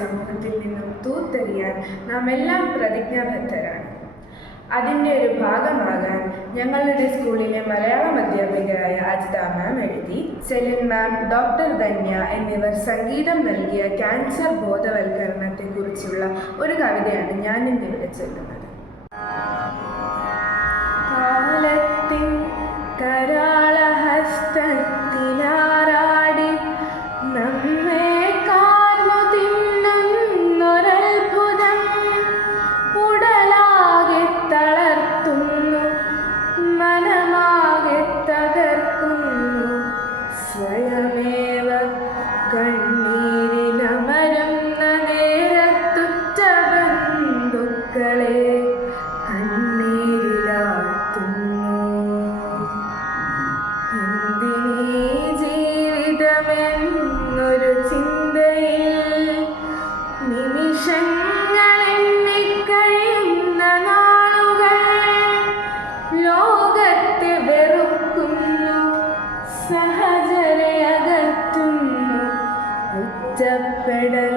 സമൂഹത്തിൽ നിന്നും തൂത്തെറിയാൻ നാം എല്ലാം പ്രതിജ്ഞാബദ്ധരാണ്. അതിൻ്റെ ഒരു ഭാഗമാകാൻ ഞങ്ങളുടെ സ്കൂളിലെ മലയാളം അധ്യാപികയായ അജിത മാം എഴുതി, സെലിൻ മാം, ഡോക്ടർ ധന്യ എന്നിവർ സംഗീതം നൽകിയ ക്യാൻസർ ബോധവൽക്കരണത്തെക്കുറിച്ചുള്ള ഒരു കവിതയാണ് ഞാൻ ഇന്നിവിടെ ചൊല്ലുന്നത്. കാലത്തിൻ കരാളഹസ്തത്തിലാറാടി നമ്മെ കാർന്നു തിന്നുന്നൊരത്ഭുതം ഉടലാകെ തളർത്തുന്നു, മനമാകെ തകർക്കുന്നു. സ്വയമേവ കണ്ണീരിലമരുന്ന നേരത്തുറ്റ ബന്ധുക്കളെ എന്നൊരു ചിന്തയിൽ നിമിഷങ്ങളെണ്ണി കഴിയുന്ന നാളുകൾ ലോകത്തെ വെറുക്കുന്നു, സഹചരെ അകറ്റുന്നു. ഒറ്റപ്പെടൽ